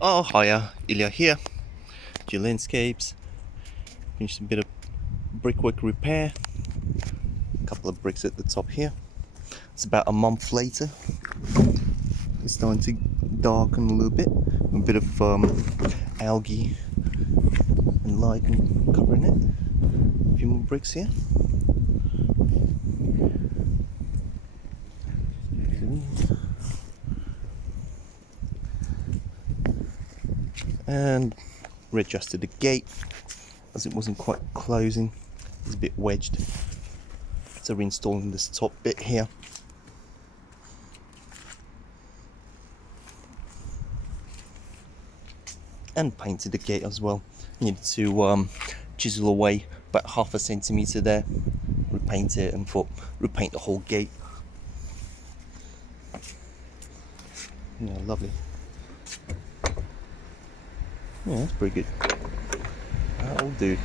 Oh, hiya, Ilia here, GIO Landscapes. Finished a bit of brickwork repair. A couple of bricks at the top here. It's about a month later. It's starting to darken a little bit. A bit of algae and lichen covering it. A few more bricks here. And readjusted the gate as it wasn't quite closing. It's a bit wedged. So reinstalling this top bit here. And painted the gate as well. Needed to chisel away about 1/2 centimetre there, repaint it, and repaint the whole gate. Yeah, lovely. Yeah, that's pretty good. That'll do.